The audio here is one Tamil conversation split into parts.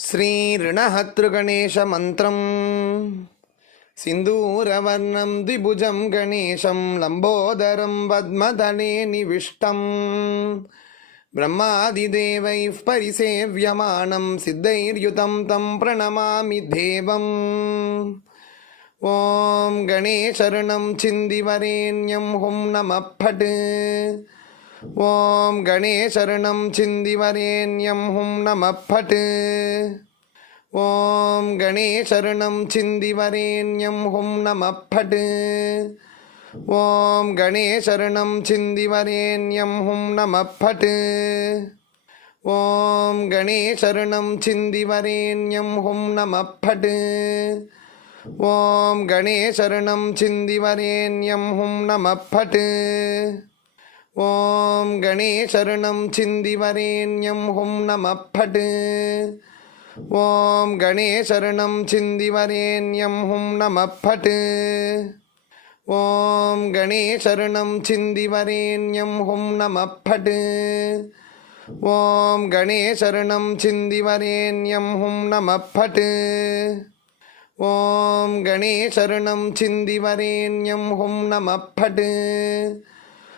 श्रीऋणहतृगणेशमन्त्रम् सिन्दूरवर्णं द्विभुजं गणेशं लम्बोदरं पद्मधने निविष्टम् ब्रह्मादिदेवैः परिसेव्यमानं सिद्धैर्युतं तं प्रणमामि देवम् ॐ गणेशरणं छिन्दिवरेण्यं हुं नमः फट् ஓம் கணேசருணம் சிந்திமரேன்யம் ஹும் நம பட்டு ஓம் கணேசருணம் சிந்திமரேன்யம் ஹும் நம பட்டு ஓம் கணேசருணம் சிந்திமரேன்யம் ஹும் நம பட்டு ஓம் கணேசருணம் சிந்திமரேன்யம் ஹும் நம பட்டு ஓம் கணேசருணம் சிந்திமரேன்யம் ஹும் நம பட்டு ஓம் கணேசருணம் சிந்திவரேண்யம் ஹும் நம பட் ஓம் கணேசருணம் சிந்திவரேண்யம் ஹும் நம பட் ஓம் கணேசருணம் சிந்திவரேண்யம் ஹும் நம பட் ஓம் கணேசருணம் சிந்திவரேண்யம் ஹும் நம ஓம் கணேசருணம் சிந்திவரேண்யம் ஹும் நம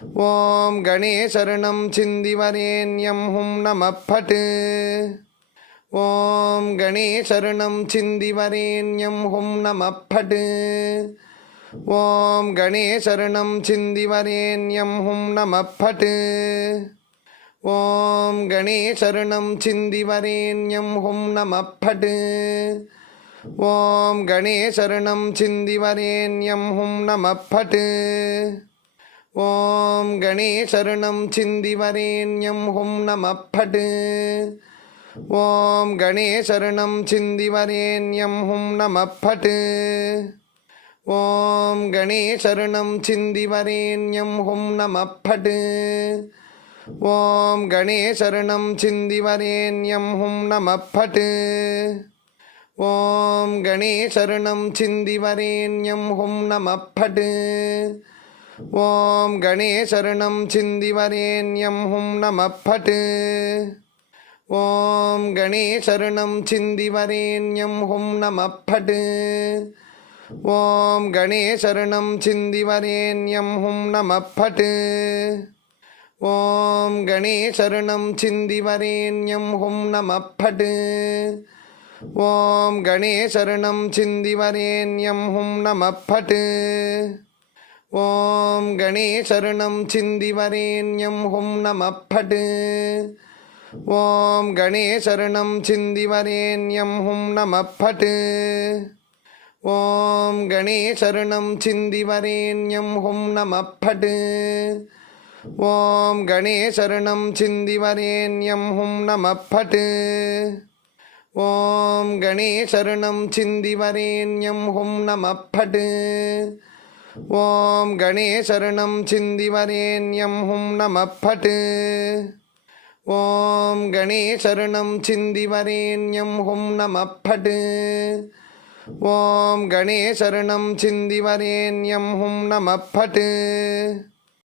ஓம் கணேசரணம் சிந்திவரேண்யம் ஹும் நம பட்டு ஓம் கணேசரணம் சிந்திவரேண்யம் ஹும் நம பட்டு ஓம் கணேசரணம் சிந்திவரேண்யம் ஹும் நம பட்டு ஓம் கணேசரணம் சிந்திவரேண்யம் ஹும் நம பட்டு ஓம் கணேசரணம் சிந்திவரேண்யம் ஹும் நம பட்டு ॐ गणेशरणं छिन्दिवरेण्यं हुं नमः फट् ॐ गणेशरणं छिन्दिवरेण्यं हुं नमः फट् ॐ गणेशरणं छिन्दिवरेण्यं हुं नमः फट् ॐ गणेशरणं छिन्दिवरेण्यं हुं नमः फट् ॐ गणेशरणं छिन्दिवरेण्यं हुं नमः फट् ஓம் கணேசரணம் சிந்திவரேண்யம் ஹும் நம பட் ஓம் கணேசரணம் சிந்திவரேண்யம் ஹும் நம பட் ஓம் கணேசரணம் சிந்திவரேண்யம் ஹும் நம பட் ஓம் கணேசரணம் சிந்திவரேண்யம் ஹும் நம பட் ஓம் கணேசரணம் சிந்திவரேண்யம் ஹும் நம பட் ஓம் கணேசருணம் சிந்திவரேண்யம் ஹும் நம பட் ஓம் கணேசருணம் சிந்திவரேண்யம் ஹும் நம பட் ஓம் கணேசருணம் சிந்திவரேண்யம் ஹும் நம பட் ஓம் கணேசருணம் சிந்திவரேண்யம் ஹும் நம ஓம் கணேசருணம் சிந்திவரேண்யம் ஹும் நம ஓம் கணேசரணம் சிந்திவரேண்யம் ஹும் நம பட்டு ஓம் கணேசரணம் சிந்திவரேண்யம் ஹும் நம பட்டு ஓம் கணேசரணம் சிந்திவரேண்யம் ஹும் நம பட்டு